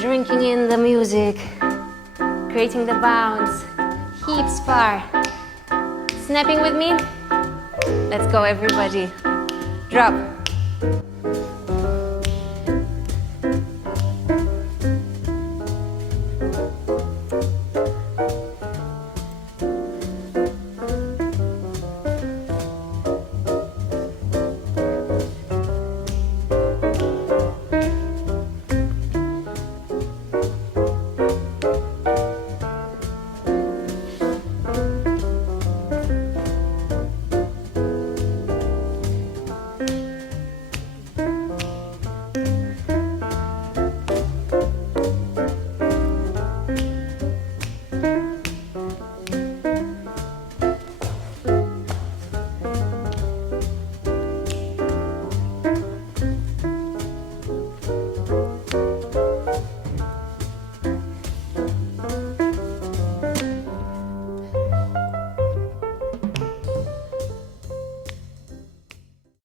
drinking in the music, creating the bounce, hips far. Snapping with me? Let's go everybody. Drop.